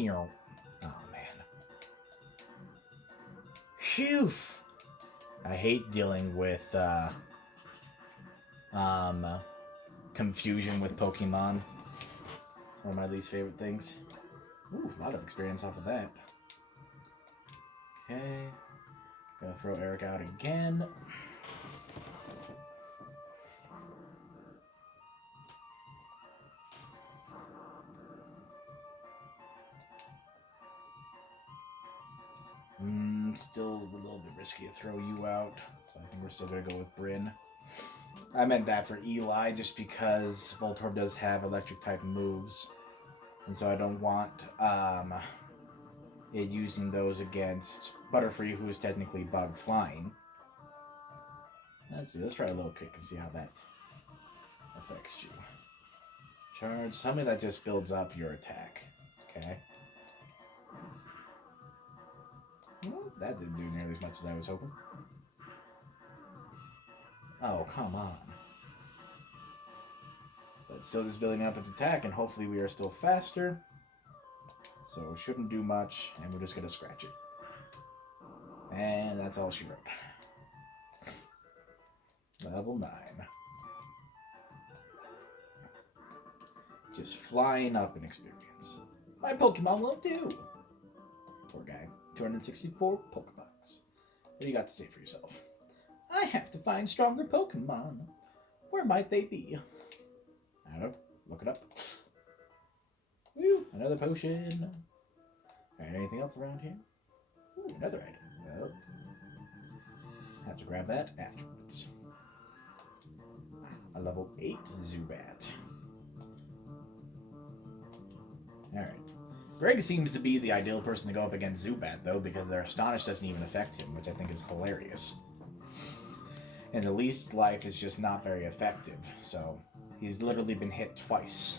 Oh, man. Phew. I hate dealing with, confusion with Pokemon. It's one of my least favorite things. Ooh, a lot of experience off of that. Okay. Gonna throw Eric out again. Still a little bit risky to throw you out, so I think we're still gonna go with Bryn. I meant that for Eli just because Voltorb does have electric type moves, and so I don't want it using those against Butterfree, who is technically bug flying. Let's see, let's try a low kick and see how that affects you. Charge, tell me that just builds up your attack. Okay. Well, that didn't do nearly as much as I was hoping. Oh, come on. But still just building up its attack, and hopefully we are still faster. So shouldn't do much, and we're just going to scratch it. And that's all she wrote. Level 9. Just flying up in experience. My Pokemon will too. Poor guy. 264 Pokebucks. What do you got to say for yourself? I have to find stronger Pokemon. Where might they be? I don't know. Look it up. Woo! Another potion. Alright, anything else around here? Ooh, another item. Well, have to grab that afterwards. A level 8 Zubat. Alright. Greg seems to be the ideal person to go up against Zubat, though, because their Astonish doesn't even affect him, which I think is hilarious. And the least life is just not very effective, so he's literally been hit twice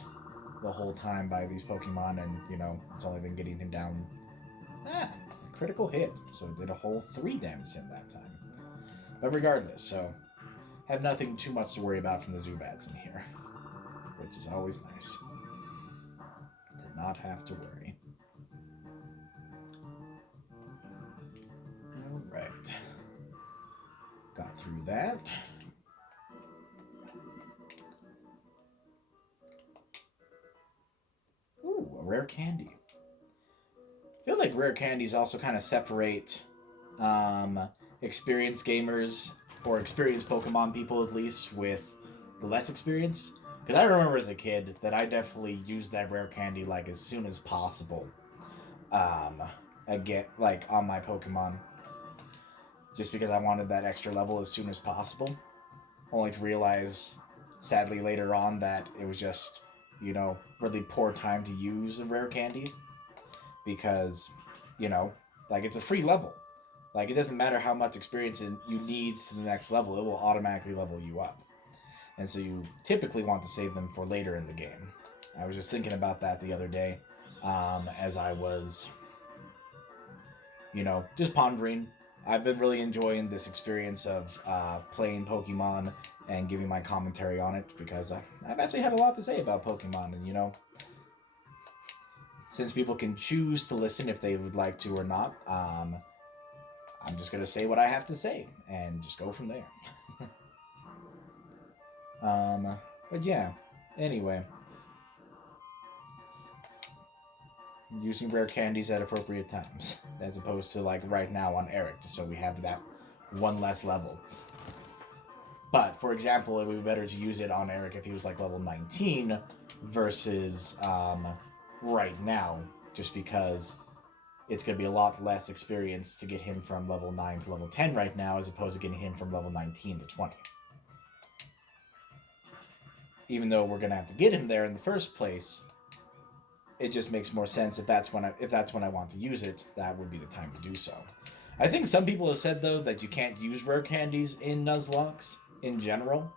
the whole time by these Pokemon, and, you know, it's only been getting him down. Critical hit, so it did a whole 3 damage to him that time. But regardless, so have nothing too much to worry about from the Zubats in here, which is always nice. To not have to worry. Alright. Got through that. Ooh, a rare candy. I feel like rare candies also kind of separate experienced gamers, or experienced Pokemon people at least, with the less experienced. Because I remember as a kid that I definitely used that rare candy like as soon as possible. Again, like on my Pokemon. Just because I wanted that extra level as soon as possible. Only to realize, sadly, later on that it was just, you know, really poor time to use a rare candy. Because, you know, like, it's a free level. Like, it doesn't matter how much experience you need to the next level, it will automatically level you up. And so you typically want to save them for later in the game. I was just thinking about that the other day, as I was, you know, just pondering. I've been really enjoying this experience of playing Pokemon and giving my commentary on it, because I've actually had a lot to say about Pokemon, and, you know, since people can choose to listen if they would like to or not, I'm just going to say what I have to say and just go from there. But yeah, anyway. Using rare candies at appropriate times, as opposed to, like, right now on Eric, so we have that one less level. But, for example, it would be better to use it on Eric if he was, like, level 19 versus right now, just because it's going to be a lot less experience to get him from level 9 to level 10 right now, as opposed to getting him from level 19 to 20. Even though we're going to have to get him there in the first place, it just makes more sense if that's when I want to use it, that would be the time to do so. I think some people have said, though, that you can't use rare candies in Nuzlocks in general.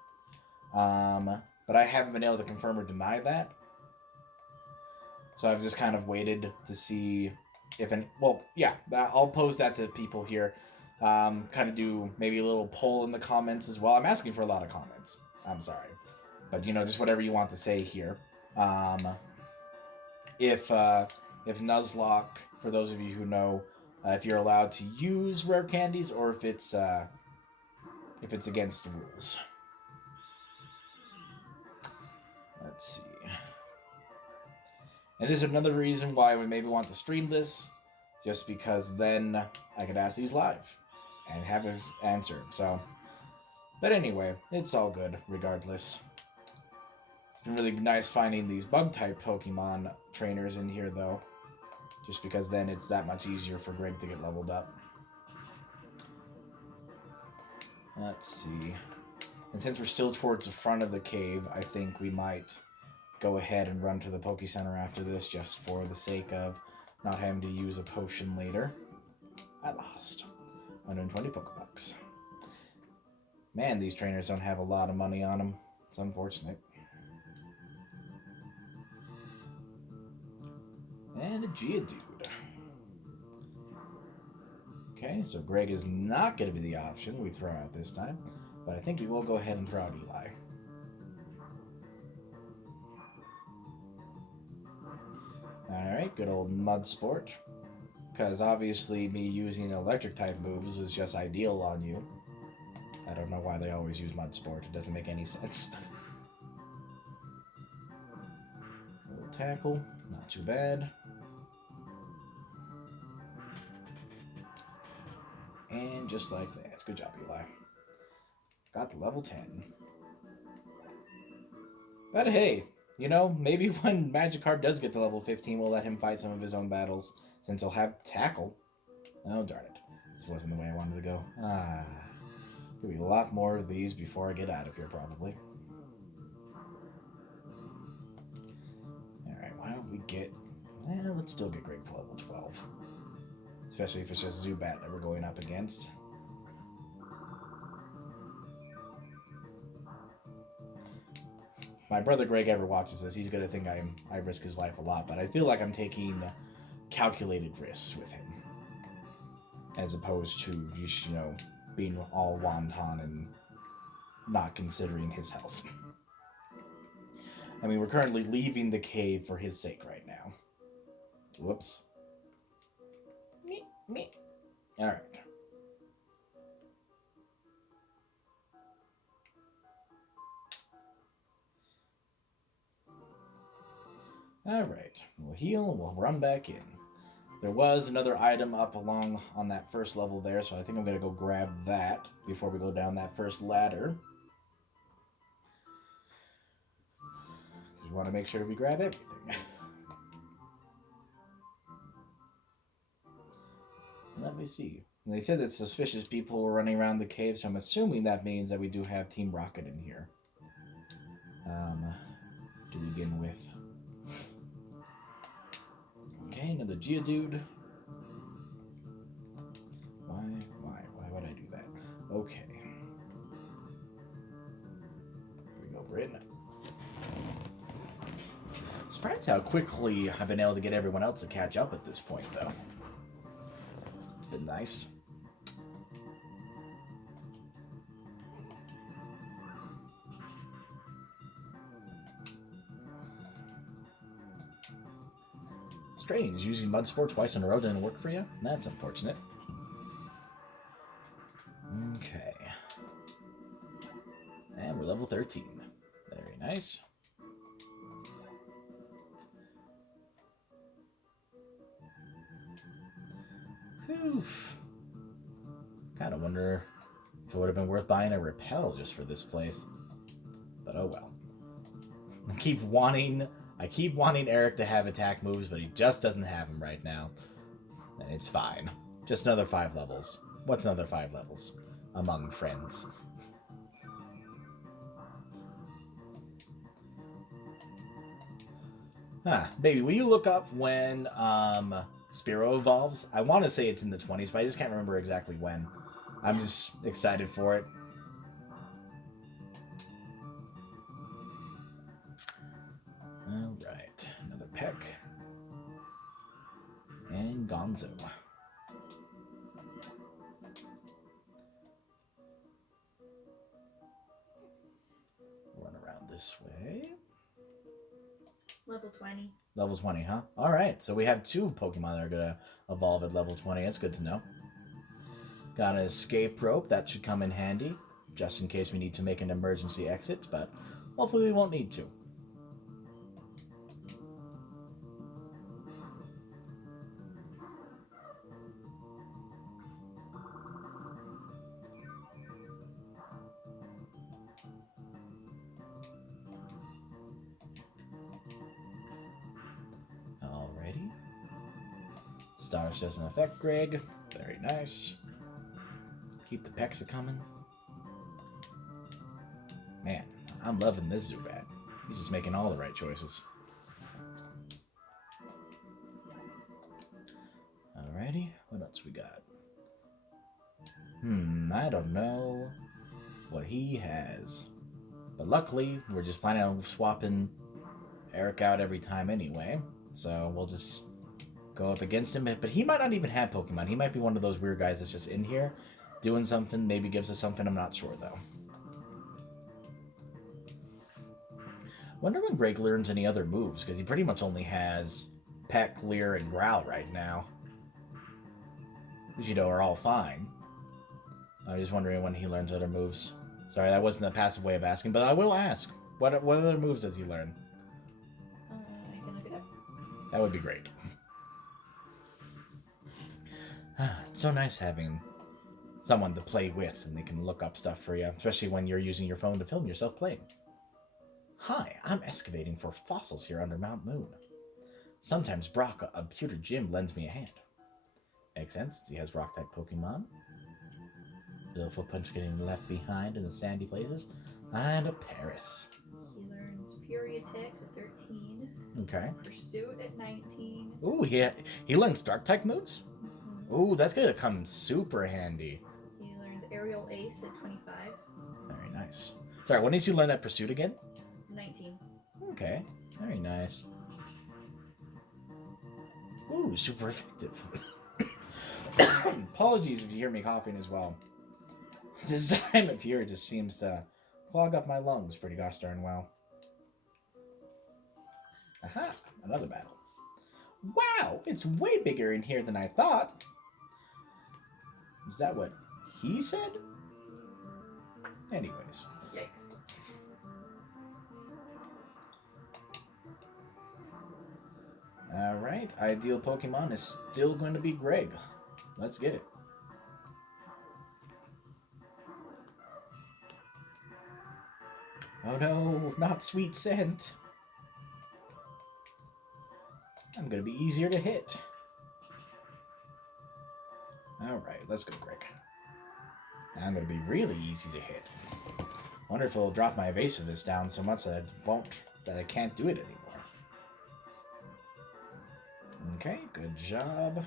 But I haven't been able to confirm or deny that. So I've just kind of waited to see if any... Well, yeah, I'll pose that to people here. Kind of do maybe a little poll in the comments as well. I'm asking for a lot of comments. I'm sorry. But, you know, just whatever you want to say here. If if Nuzzlock, for those of you who know, if you're allowed to use rare candies or if it's against the rules. Let's see. And this is another reason why we maybe want to stream this, just because then I could ask these live and have an answer. So, but anyway, it's all good regardless. It's been really nice finding these bug-type Pokemon trainers in here, though, just because then it's that much easier for Greg to get leveled up. Let's see. And since we're still towards the front of the cave, I think we might go ahead and run to the Poke Center after this, just for the sake of not having to use a potion later. I lost 120 Pokebucks. Man, these trainers don't have a lot of money on them. It's unfortunate. And a Geodude. Okay, so Greg is not going to be the option we throw out this time, but I think we will go ahead and throw out Eli. Alright, good old Mud Sport. Because obviously me using electric type moves is just ideal on you. I don't know why they always use Mud Sport. It doesn't make any sense. A little tackle, not too bad. And just like that. Good job, Eli. Got to level 10. But hey, you know, maybe when Magikarp does get to level 15, we'll let him fight some of his own battles, since he'll have Tackle. Oh, darn it. This wasn't the way I wanted to go. There'll be a lot more of these before I get out of here, probably. Alright, why don't we get... let's still get Greg to level 12. Especially if it's just Zubat that we're going up against. My brother Greg ever watches this, he's going to think I risk his life a lot, but I feel like I'm taking calculated risks with him. As opposed to just, you know, being all wonton and not considering his health. I mean, we're currently leaving the cave for his sake right now. Whoops. Me. Alright. Alright. We'll heal and we'll run back in. There was another item up along on that first level there, so I think I'm going to go grab that before we go down that first ladder. You want to make sure we grab everything. Let me see. And they said that suspicious people were running around the cave, so I'm assuming that means that we do have Team Rocket in here. To begin with. Okay, another Geodude. Why would I do that? Okay. Here we go, Bryn. Surprised how quickly I've been able to get everyone else to catch up at this point, though. It's been nice. Strange, using Mud Sport twice in a row didn't work for you? That's unfortunate. Okay. And we're level 13. Very nice. Whew. Kind of wonder if it would have been worth buying a Repel just for this place. But oh well. I keep wanting Eric to have attack moves, but he just doesn't have them right now. And it's fine. Just another 5 levels. What's another 5 levels? Among friends. Baby, will you look up when Spearow evolves? I want to say it's in the 20s, but I just can't remember exactly when. I'm just excited for it. Alright, another Peck. And Gonzo. Run around this way. Level 20. Level 20, huh? Alright, so we have 2 Pokemon that are going to evolve at level 20. That's good to know. Got an escape rope. That should come in handy, just in case we need to make an emergency exit, but hopefully we won't need to. Alrighty. Stars doesn't affect Greg. Very nice. Keep the Pexa coming. Man, I'm loving this Zubat. He's just making all the right choices. Alrighty, what else we got? I don't know what he has. But luckily, we're just planning on swapping Eric out every time anyway. So we'll just go up against him. But he might not even have Pokemon. He might be one of those weird guys that's just in here doing something. Maybe gives us something. I'm not sure, though. Wonder when Greg learns any other moves, because he pretty much only has Peck, Leer, and Growl right now. Which, you know, are all fine. I'm just wondering when he learns other moves. Sorry, that wasn't a passive way of asking, but I will ask. What other moves does he learn? I can look it up. That would be great. It's so nice having someone to play with and they can look up stuff for you, especially when you're using your phone to film yourself playing. Hi, I'm excavating for fossils here under Mount Moon. Sometimes Brock, a pewter gym, lends me a hand. Makes sense, since he has rock-type Pokemon. Little footprints getting left behind in the sandy places. And a Paris. He learns Fury Attacks at 13. Okay. Pursuit at 19. Ooh, he learns Dark-type moves? Mm-hmm. Ooh, that's gonna come super handy. He learns Aerial Ace at 25. Very nice. Sorry, when does he learn that Pursuit again? 19. Okay, very nice. Ooh, super effective. Apologies if you hear me coughing as well. This time of year just seems to clog up my lungs pretty gosh darn well. Aha, another battle. Wow, it's way bigger in here than I thought. Is that what he said? Anyways. Yikes. Alright, ideal Pokemon is still going to be Greg. Let's get it. Oh no, not Sweet Scent. I'm going to be easier to hit. Alright, let's go, Greg. Now I'm going to be really easy to hit. Wonder if it'll drop my evasiveness down so much that I can't do it anymore. Okay, good job.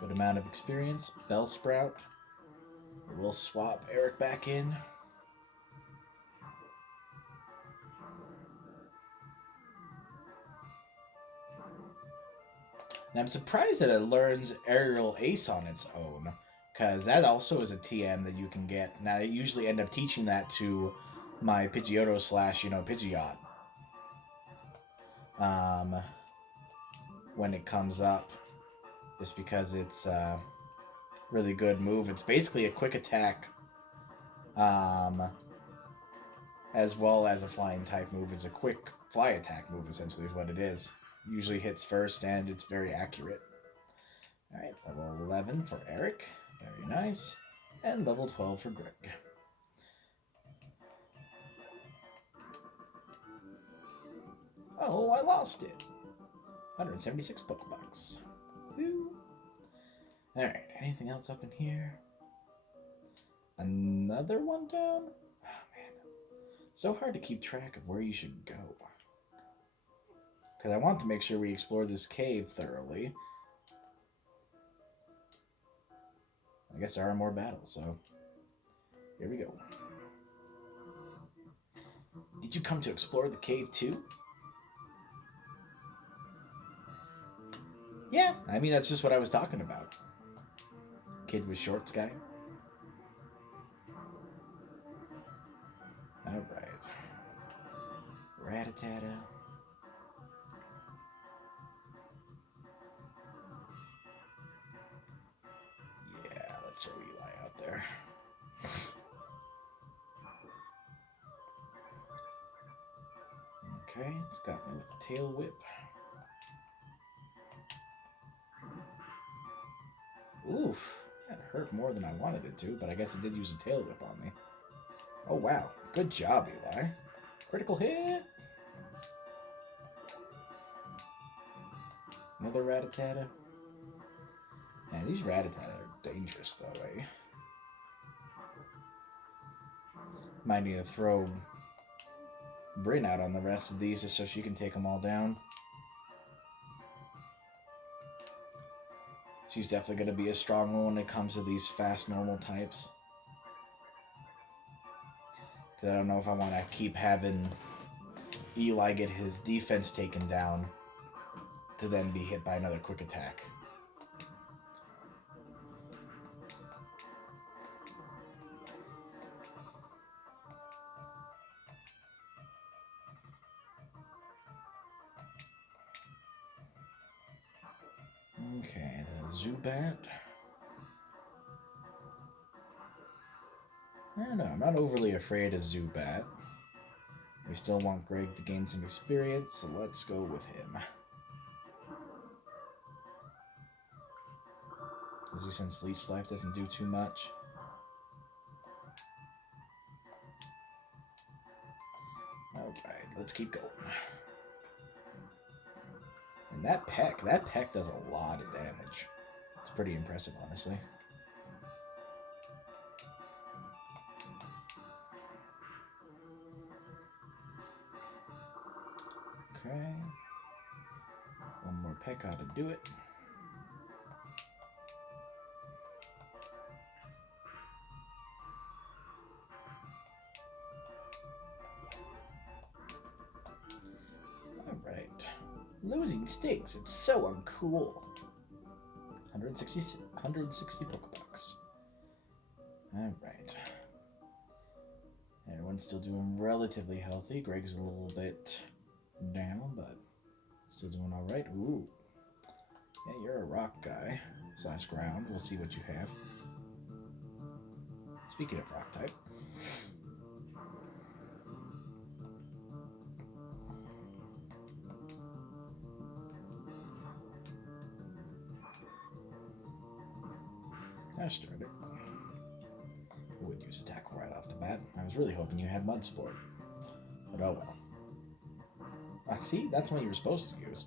Good amount of experience. Bellsprout. We'll swap Eric back in. And I'm surprised that it learns Aerial Ace on its own, because that also is a TM that you can get. Now, I usually end up teaching that to my Pidgeotto / Pidgeot. When it comes up, just because it's a really good move. It's basically a quick attack, as well as a flying type move. It's a quick fly attack move, essentially, is what it is. Usually hits first, and it's very accurate. Alright, level 11 for Eric. Very nice. And level 12 for Greg. Oh, I lost it. 176 Pokebucks. Woo. Alright, anything else up in here? Another one down? Oh, man. So hard to keep track of where you should go. Because I want to make sure we explore this cave thoroughly. I guess there are more battles, so here we go. Did you come to explore the cave too? Yeah, I mean, that's just what I was talking about. Kid with shorts guy. Alright. Rattata. Yeah, let's throw Eli out there. Okay, it's got me with the tail whip. Oof, that hurt more than I wanted it to, but I guess it did use a tail whip on me. Oh wow, good job, Eli. Critical hit! Another Rattata. Man, these Rattata are dangerous though, eh? Might need to throw Bryn out on the rest of these just so she can take them all down. She's definitely going to be a strong one when it comes to these fast normal types. Because I don't know if I want to keep having Eli get his defense taken down to then be hit by another quick attack. Okay, the Zubat. I don't know, I'm not overly afraid of Zubat. We still want Greg to gain some experience, so let's go with him. Especially since Leech Life doesn't do too much. Alright, let's keep going. And that peck does a lot of damage. It's pretty impressive, honestly. Okay. One more peck ought to do it. Alright. Losing stinks. It's so uncool. 160 Pokebucks. Alright. Everyone's still doing relatively healthy. Greg's a little bit down, but still doing alright. Ooh. Yeah, you're a rock guy. / ground. We'll see what you have. Speaking of rock type. I started. I would use a tackle right off the bat. I was really hoping you had Mud Sport. But oh well. See, that's what you were supposed to use.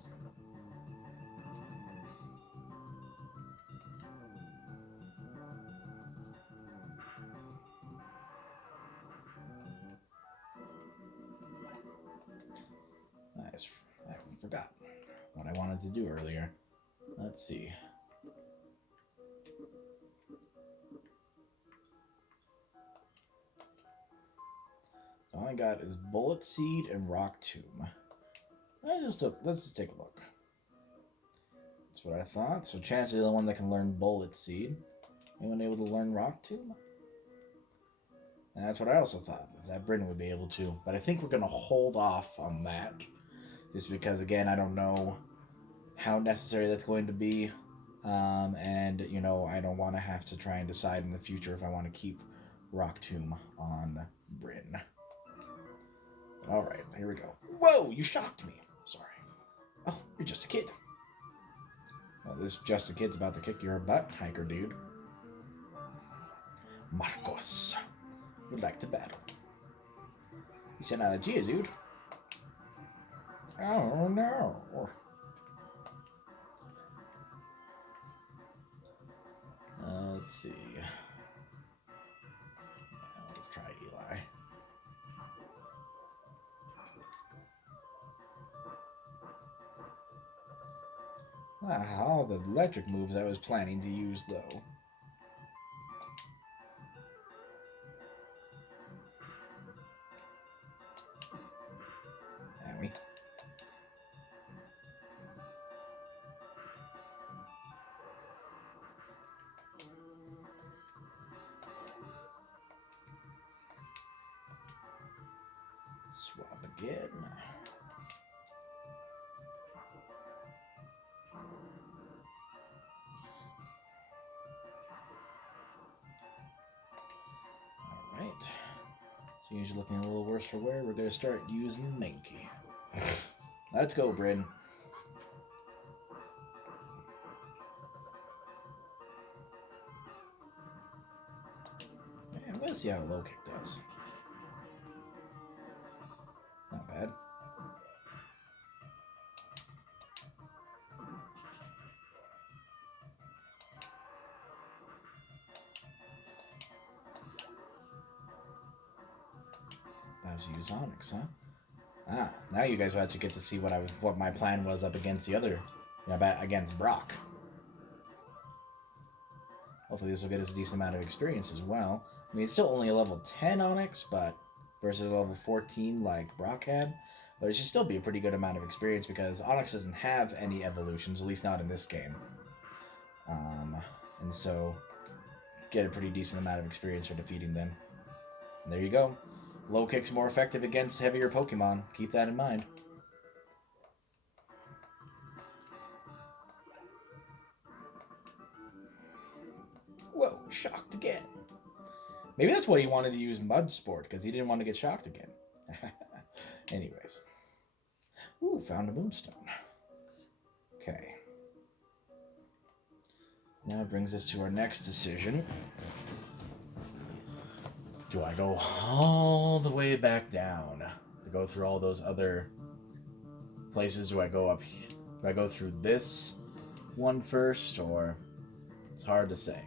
I forgot what I wanted to do earlier. Let's see. So all I got is Bullet Seed and Rock Tomb. Let's just take a look. That's what I thought. So Chance is the one that can learn Bullet Seed. Anyone able to learn Rock Tomb? And that's what I also thought, is that Bryn would be able to. But I think we're going to hold off on that. Just because, again, I don't know how necessary that's going to be. And, you know, I don't want to have to try and decide in the future if I want to keep Rock Tomb on Bryn. Alright, here we go. Whoa, you shocked me. Sorry. Oh, you're just a kid. Well, this just a kid's about to kick your butt, hiker dude. Marcos would like to battle. He sent out a Geodude. Oh no. Let's see. Let's try Eli. All the electric moves I was planning to use, though. Owie. Swap again. Alright. So you're looking a little worse for wear. We're going to start using Mankey. Let's go, Bryn. I'm going to see how low kick does. Not bad. Use Onyx, huh? Ah, now you guys will actually get to see what my plan was up against the other, against Brock. Hopefully this will get us a decent amount of experience as well. I mean, it's still only a level 10 Onyx, but versus a level 14 like Brock had. But it should still be a pretty good amount of experience because Onyx doesn't have any evolutions, at least not in this game. And so, get a pretty decent amount of experience for defeating them. And there you go. Low kick's more effective against heavier Pokemon. Keep that in mind. Whoa, shocked again. Maybe that's why he wanted to use Mud Sport, because he didn't want to get shocked again. Anyways. Ooh, found a Moonstone. Okay. Now it brings us to our next decision. Do I go all the way back down to go through all those other places? Do I go up? Do I go through this one first, or it's hard to say.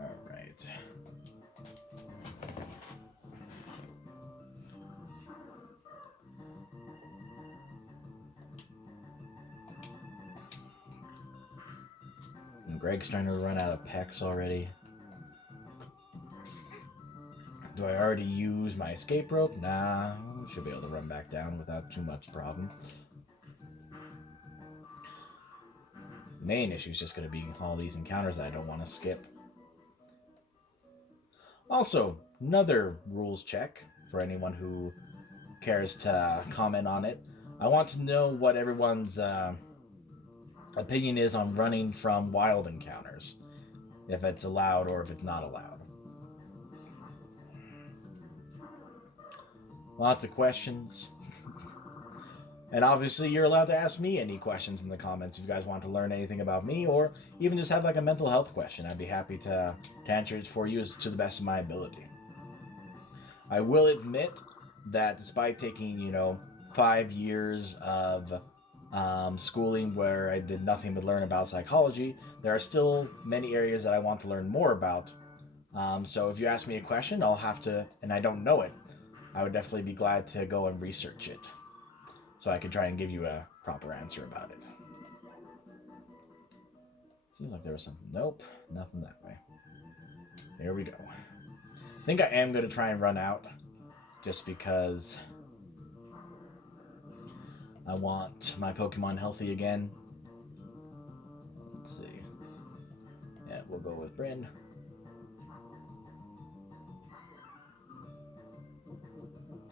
All right. And Greg's starting to run out of pecks already. Do I already use my escape rope? Nah, should be able to run back down without too much problem. Main issue is just going to be all these encounters that I don't want to skip. Also, another rules check for anyone who cares to comment on it. I want to know what everyone's opinion is on running from wild encounters. If it's allowed or if it's not allowed. Lots of questions. And obviously you're allowed to ask me any questions in the comments if you guys want to learn anything about me, or even just have like a mental health question. I'd be happy to answer it for you to the best of my ability. I will admit that despite taking, 5 years of schooling where I did nothing but learn about psychology, there are still many areas that I want to learn more about. So if you ask me a question, I'll have to, and I don't know it, I would definitely be glad to go and research it so I could try and give you a proper answer about it. Seems like there was something. Nope, nothing that way. There we go. I think I am going to try and run out just because I want my Pokemon healthy again. Let's see. Yeah, we'll go with Bryn.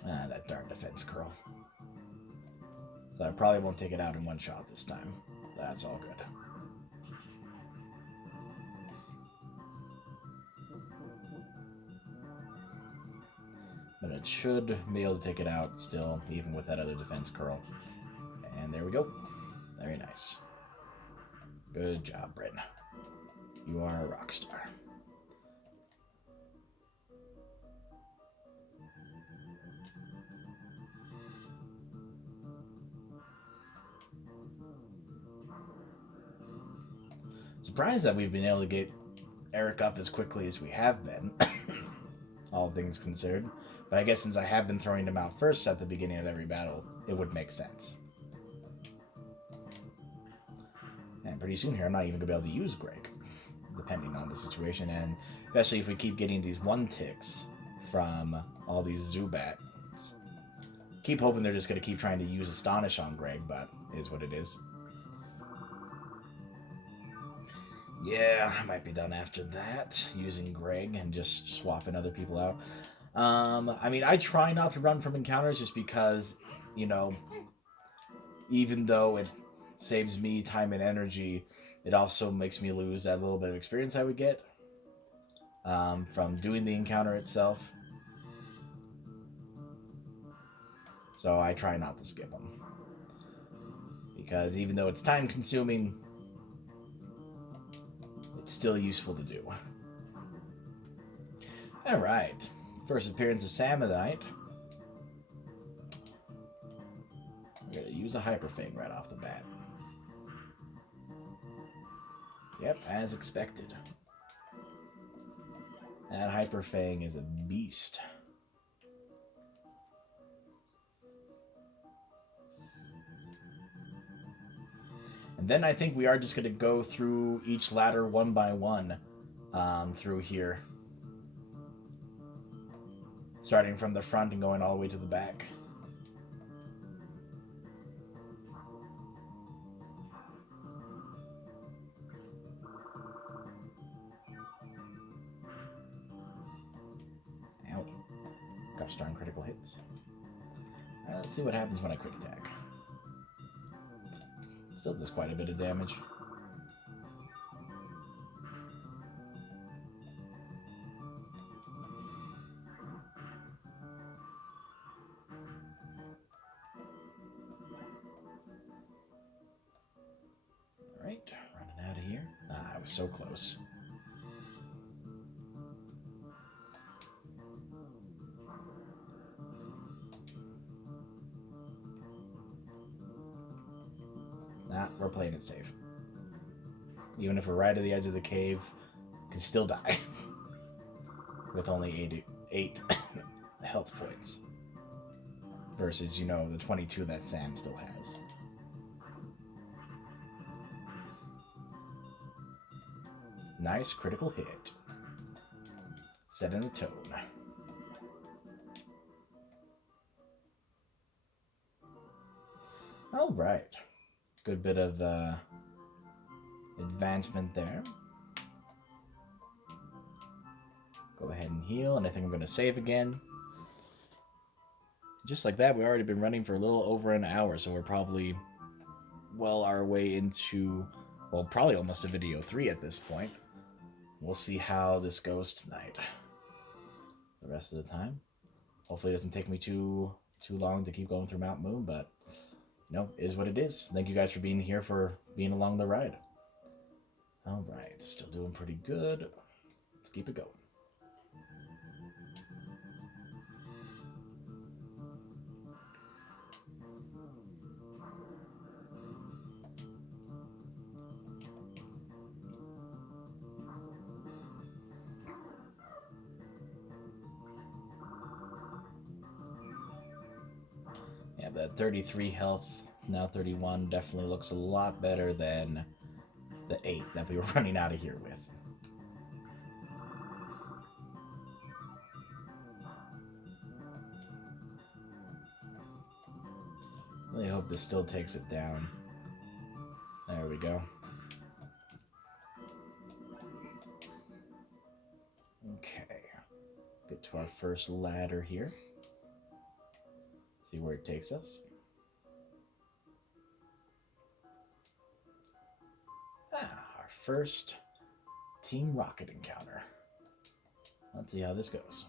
Ah, that darn defense curl. So I probably won't take it out in one shot this time. That's all good. But it should be able to take it out still, even with that other defense curl. And there we go. Very nice. Good job, Bryn. You are a rock star. Surprised that we've been able to get Eric up as quickly as we have been, all things considered. But I guess since I have been throwing him out first at the beginning of every battle, it would make sense. And pretty soon here, I'm not even going to be able to use Greg, depending on the situation, and especially if we keep getting these 1-ticks from all these Zubats. Keep hoping they're just going to keep trying to use Astonish on Greg, but it is what it is. Yeah, I might be done after that, using Greg and just swapping other people out. I mean, I try not to run from encounters just because, you know, even though it saves me time and energy, it also makes me lose that little bit of experience I would get from doing the encounter itself. So I try not to skip them. Because even though it's time consuming, it's still useful to do. Alright. First appearance of Samonite. We're going to use a Hyperfang right off the bat. Yep, as expected. That Hyperfang is a beast. And then I think we are just going to go through each ladder one by one through here. Starting from the front and going all the way to the back. Ow. Gosh darn critical hits. Let's see what happens when I quick attack. It still does quite a bit of damage. Alright, running out of here. I was so close. Nah, we're playing it safe. Even if we're right at the edge of the cave, can still die. With only 8 health points. Versus, you know, the 22 that Sam still has. Nice critical hit. Setting the tone. Alright. Good bit of advancement there. Go ahead and heal, and I think I'm going to save again. Just like that, we've already been running for a little over an hour, so we're probably well our way into, well, probably almost to video 3 at this point. We'll see how this goes tonight. The rest of the time. Hopefully it doesn't take me too long to keep going through Mount Moon, but no, it is what it is. Thank you guys for being here, for being along the ride. Alright, still doing pretty good. Let's keep it going. Yeah, that 33 health, now 31, definitely looks a lot better than the 8 that we were running out of here with. Really hope this still takes it down. There we go. Okay. Get to our first ladder here. See where it takes us. Our first Team Rocket encounter. Let's see how this goes.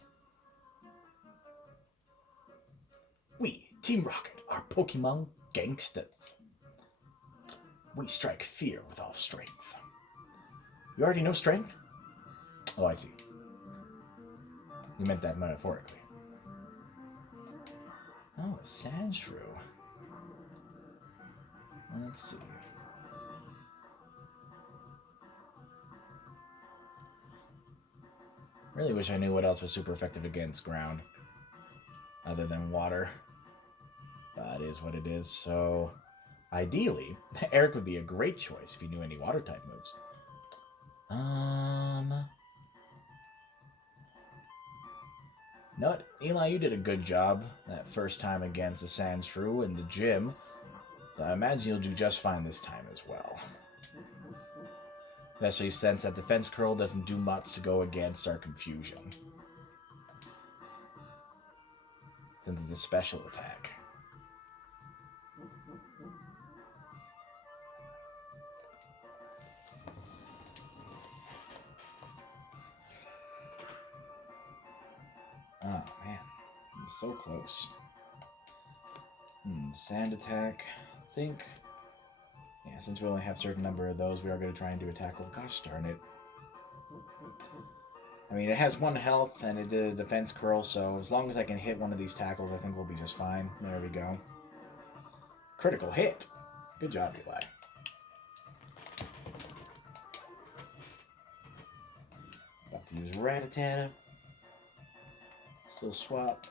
We, Team Rocket, are Pokemon gangsters. We strike fear with all strength. You already know strength? Oh, I see. You meant that metaphorically. Oh, a Sandshrew. Let's see. Really wish I knew what else was super effective against ground. Other than water. But it is what it is. So, ideally, Eric would be a great choice if he knew any water type moves. You know what? Eli, you did a good job that first time against the Sandshrew in the gym. So I imagine you'll do just fine this time as well. Especially since that defense curl doesn't do much to go against our confusion. since it's a special attack. Oh man, I'm so close. Sand attack, I think. Yeah, since we only have a certain number of those, we are going to try and do a tackle. Gosh darn it. I mean, it has 1 health, and it did a defense curl, so as long as I can hit one of these tackles, I think we'll be just fine. There we go. Critical hit. Good job, Eli. About to use Rattata. Still swap.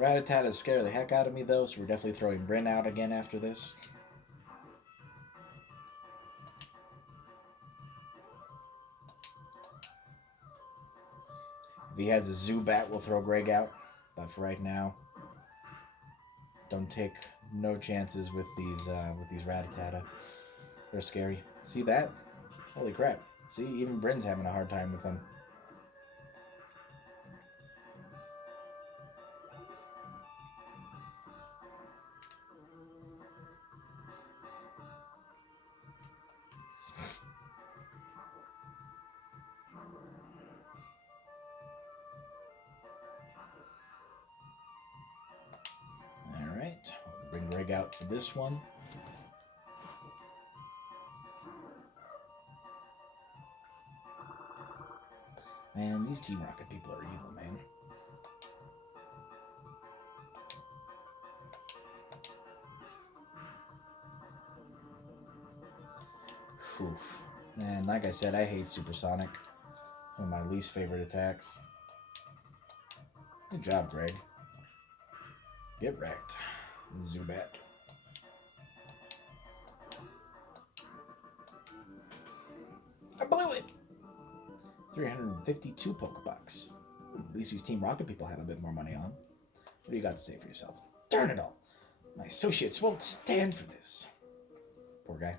Rattata scared the heck out of me, though, so we're definitely throwing Bryn out again after this. If he has a Zubat, we'll throw Greg out. But for right now, don't take no chances with these Rattata. They're scary. See that? Holy crap. See, even Bryn's having a hard time with them. Alright, bring Greg out for this one. Man, these Team Rocket people are evil, man. Oof. And like I said, I hate Supersonic. One of my least favorite attacks. Good job, Greg. Get wrecked, Zubat. I blew it! 352 Pokebucks. At least these Team Rocket people have a bit more money on. What do you got to say for yourself? Darn it all! My associates won't stand for this. Poor guy.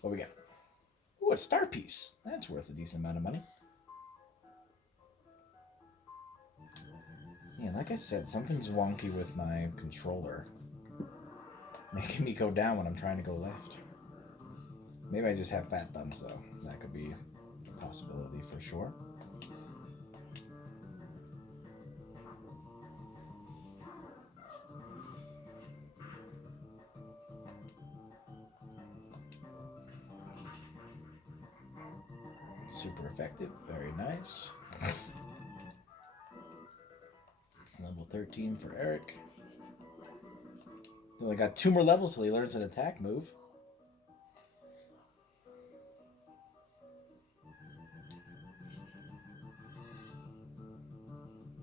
What we got? Ooh, a star piece. That's worth a decent amount of money. Yeah, like I said, something's wonky with my controller. Making me go down when I'm trying to go left. Maybe I just have fat thumbs, though. That could be a possibility for sure. Super effective. Very nice. Level 13 for Eric. He only got 2 more levels till he learns an attack move.